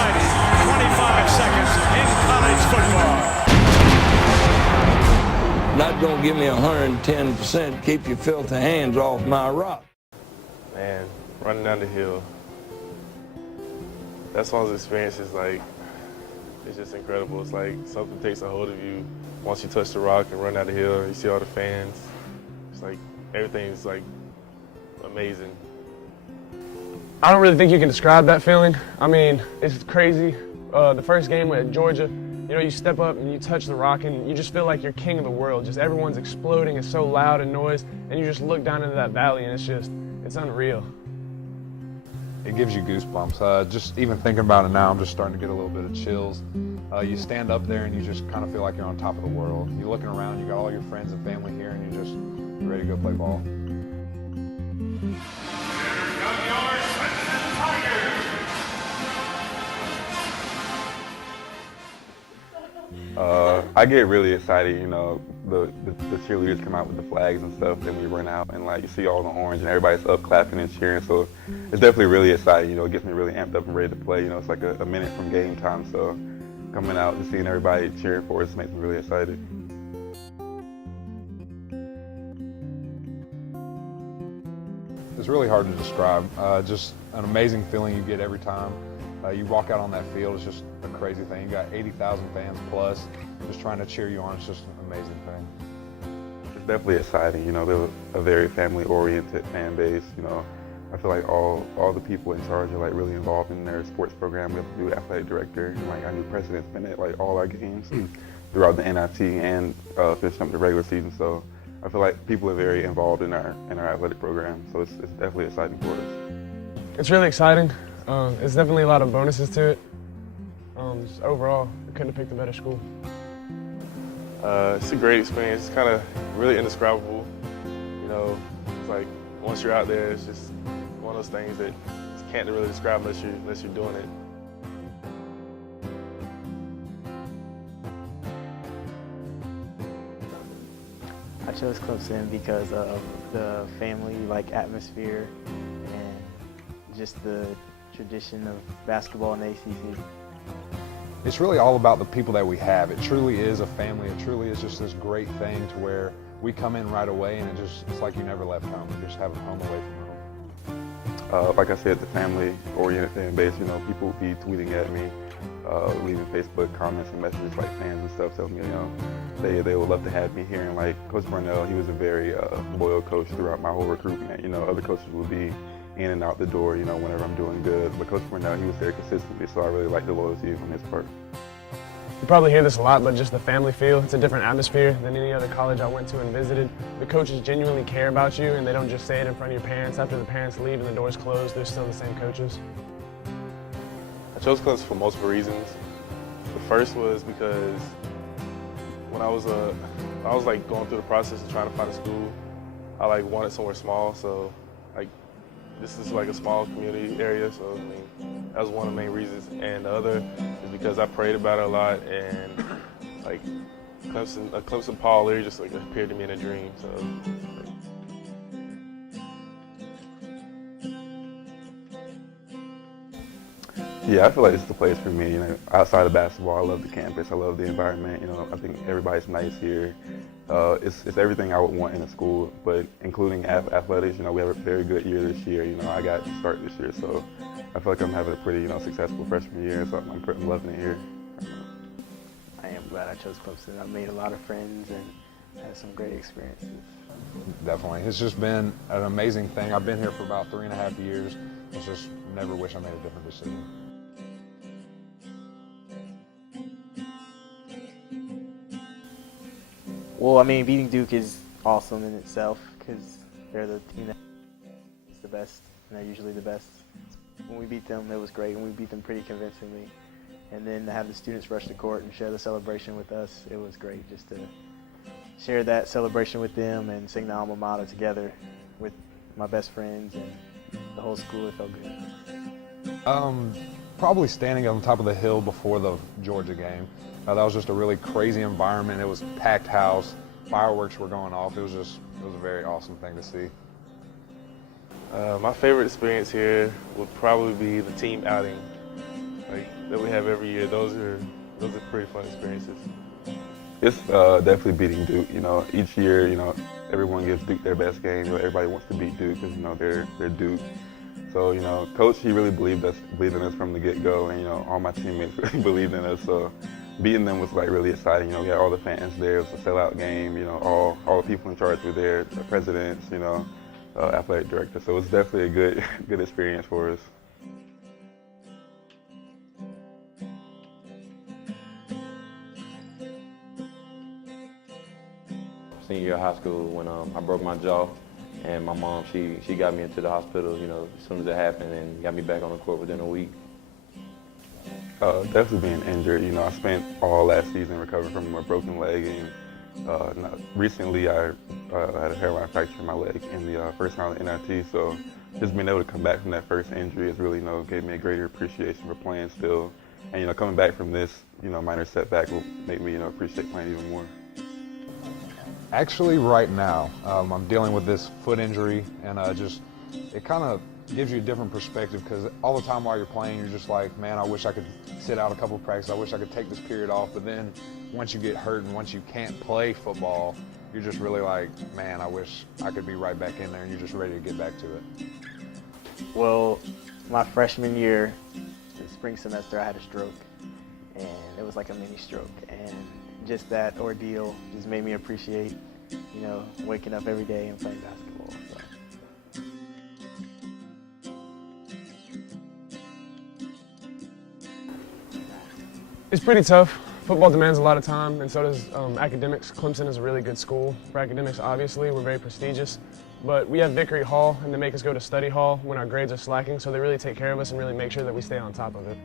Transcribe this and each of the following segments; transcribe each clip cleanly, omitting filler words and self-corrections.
exciting 25 seconds in college football. Not gonna give me 110%, keep your filthy hands off my rock. Man, running down the hill. That's one of those experiences, like, it's just incredible. It's like something takes a hold of you once you touch the rock and run down the hill, you see all the fans. It's like everything's like amazing. I don't really think you can describe that feeling. I mean, it's crazy. The first game at Georgia, you know, you step up and you touch the rock and you just feel like you're king of the world. Just everyone's exploding, it's so loud and noise, and you just look down into that valley and it's unreal. It gives you goosebumps. Just even thinking about it now, I'm just starting to get a little bit of chills. You stand up there and you just kind of feel like you're on top of the world. You're looking around, you got all your friends and family here, and you're ready to go play ball. I get really excited, you know, the cheerleaders come out with the flags and stuff, then we run out and like you see all the orange and everybody's up clapping and cheering, so it's definitely really exciting, you know, it gets me really amped up and ready to play, you know, it's like a minute from game time, so coming out and seeing everybody cheering for us makes me really excited. It's really hard to describe, just an amazing feeling you get every time. You walk out on that field, it's just a crazy thing. You got 80,000 fans plus, just trying to cheer you on, it's just an amazing thing. It's definitely exciting, you know, they're a very family-oriented fan base, you know. I feel like all the people in charge are like really involved in their sports program. We have a new athletic director, and like our new president's been at like all our games throughout the NIT and finishing up the regular season. So I feel like people are very involved in our athletic program. So it's definitely exciting for us. It's really exciting. It's definitely a lot of bonuses to it. Just overall, we couldn't have picked a better school. It's a great experience. It's kind of really indescribable. You know, it's like once you're out there, it's just one of those things that you can't really describe unless you're doing it. I chose Clemson because of the family-like atmosphere and just the tradition of basketball in the ACC. It's really all about the people that we have. It truly is a family. It truly is just this great thing to where we come in right away and it's like you never left home. You just have a home away from home. Like I said, the family-oriented fan base, you know, people will be tweeting at me, leaving Facebook comments and messages like fans and stuff telling me, you know, they would love to have me here. And like Coach Burnell, he was a very loyal coach throughout my whole recruitment. You know, other coaches would be in and out the door, you know, whenever I'm doing good. But Coach Burnell, he was there consistently, so I really like the loyalty on his part. You probably hear this a lot, but just the family feel, it's a different atmosphere than any other college I went to and visited. The coaches genuinely care about you, and they don't just say it in front of your parents. After the parents leave and the doors close, they're still the same coaches. I chose Clemson for multiple reasons. The first was because when I was like going through the process of trying to find a school, I like wanted somewhere small, so like this is like a small community area, so I mean that was one of the main reasons. And the other is because I prayed about it a lot, and like Clemson Paul Leary just like appeared to me in a dream. So. Yeah, I feel like it's the place for me. You know, outside of basketball, I love the campus. I love the environment. You know, I think everybody's nice here. It's everything I would want in a school, but including athletics. You know, we have a very good year this year. You know, I got to start this year, so I feel like I'm having a pretty, you know, successful freshman year. So I'm loving it here. I am glad I chose Clemson. I've made a lot of friends and had some great experiences. Definitely. It's just been an amazing thing. I've been here for about 3.5 years. I just never wish I made a different decision. Well, I mean, beating Duke is awesome in itself because they're the team that's the best, and they're usually the best. When we beat them, it was great, and we beat them pretty convincingly. And then to have the students rush the court and share the celebration with us, it was great just to share that celebration with them and sing the alma mater together with my best friends and the whole school. It felt good. Probably standing on top of the hill before the Georgia game. That was just a really crazy environment. It was a packed house. Fireworks were going off. It was a very awesome thing to see. My favorite experience here would probably be the team outing. that we have every year. Those are pretty fun experiences. It's definitely beating Duke. You know, each year, you know, everyone gives Duke their best game. You know, everybody wants to beat Duke because, you know, they're Duke. So, you know, Coach, he really believed in us from the get-go, and, you know, all my teammates really believed in us. So beating them was, like, really exciting. You know, we had all the fans there. It was a sellout game. You know, all the people in charge were there, the presidents, you know, athletic director. So it was definitely a good experience for us. Senior year of high school when I broke my jaw, and my mom, she got me into the hospital, you know, as soon as it happened, and got me back on the court within a week. Definitely being injured. You know, I spent all last season recovering from a broken leg, and recently I had a hairline fracture in my leg in the first round of NIT. So just being able to come back from that first injury has really, you know, gave me a greater appreciation for playing still. And, you know, coming back from this, you know, minor setback will make me, you know, appreciate playing even more. Actually, right now, I'm dealing with this foot injury, and it kind of gives you a different perspective, because all the time while you're playing, you're just like, man, I wish I could sit out a couple of practices. I wish I could take this period off. But then once you get hurt and once you can't play football, you're just really like, man, I wish I could be right back in there, and you're just ready to get back to it. Well, my freshman year, the spring semester, I had a stroke, and it was like a mini stroke. And just that ordeal just made me appreciate, you know, waking up every day and playing basketball. So. It's pretty tough. Football demands a lot of time, and so does academics. Clemson is a really good school for academics, obviously. We're very prestigious. But we have Vickery Hall, and they make us go to study hall when our grades are slacking, so they really take care of us and really make sure that we stay on top of it.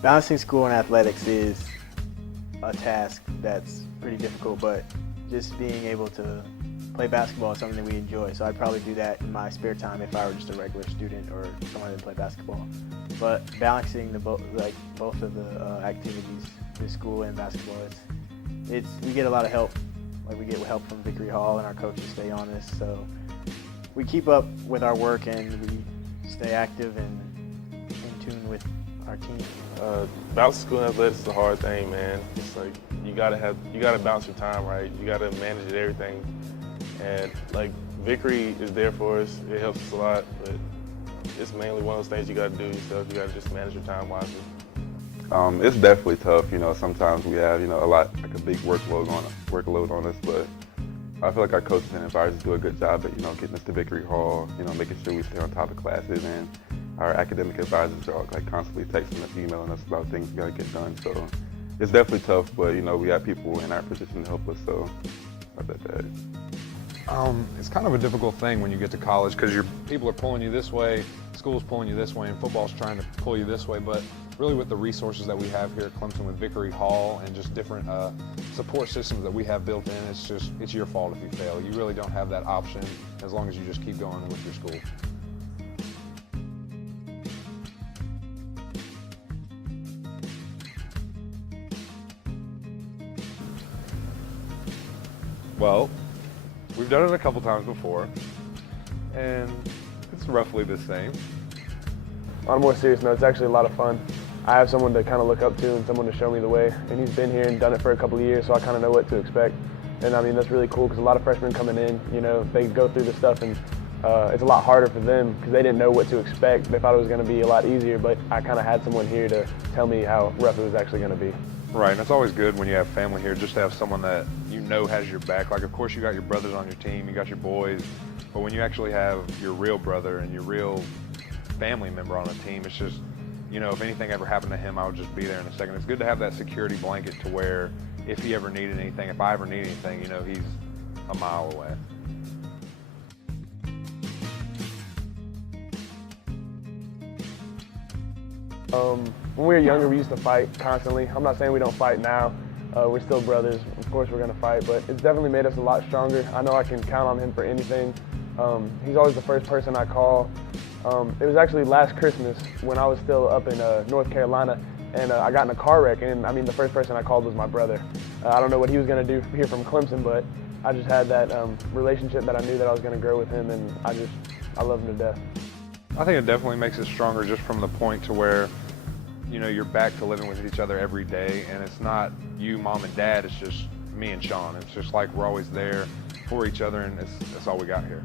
Balancing school and athletics is a task that's pretty difficult, but just being able to play basketball is something that we enjoy. So I'd probably do that in my spare time if I were just a regular student or someone that didn't play basketball. But balancing both of the activities, the school and basketball, we get a lot of help. Like, we get help from Vickery Hall, and our coaches stay on us. So we keep up with our work, and we stay active and in tune with our team. Balancing school and athletics is a hard thing, man. It's like you gotta balance your time right. You gotta manage everything, and like Vickery is there for us. It helps us a lot, but it's mainly one of those things you gotta do yourself. You gotta just manage your time wisely. It's definitely tough. You know, sometimes we have, you know, like a big workload on us, but I feel like our coaches and advisors do a good job at, you know, getting us to Vickery Hall, you know, making sure we stay on top of classes, and our academic advisors are like constantly texting us, emailing us about things we gotta get done. So it's definitely tough, but, you know, we have people in our position to help us, so not that bad. It's kind of a difficult thing when you get to college, because people are pulling you this way, school's pulling you this way, and football's trying to pull you this way. But really, with the resources that we have here at Clemson with Vickery Hall and just different support systems that we have built in, it's your fault if you fail. You really don't have that option as long as you just keep going with your school. Well, we've done it a couple times before, and it's roughly the same. On a more serious note, it's actually a lot of fun. I have someone to kind of look up to and someone to show me the way, and he's been here and done it for a couple of years, so I kind of know what to expect. And I mean, that's really cool, because a lot of freshmen coming in, you know, they go through this stuff, and it's a lot harder for them because they didn't know what to expect. They thought it was going to be a lot easier, but I kind of had someone here to tell me how rough it was actually going to be. Right, and it's always good when you have family here, just to have someone that you know has your back. Like, of course, you got your brothers on your team, you got your boys, but when you actually have your real brother and your real family member on a team, it's just, you know, if anything ever happened to him, I would just be there in a second. It's good to have that security blanket to where if he ever needed anything, if I ever need anything, you know, he's a mile away. When we were younger, we used to fight constantly. I'm not saying we don't fight now. We're still brothers. Of course we're going to fight, but it's definitely made us a lot stronger. I know I can count on him for anything. He's always the first person I call. It was actually last Christmas when I was still up in North Carolina, and I got in a car wreck, and I mean, the first person I called was my brother. I don't know what he was going to do here from Clemson, but I just had that relationship that I knew that I was going to grow with him, and I love him to death. I think it definitely makes it stronger just from the point to where, you know, you're back to living with each other every day, and it's not you, mom, and dad, it's just me and Sean. It's just like we're always there for each other, and it's all we got here.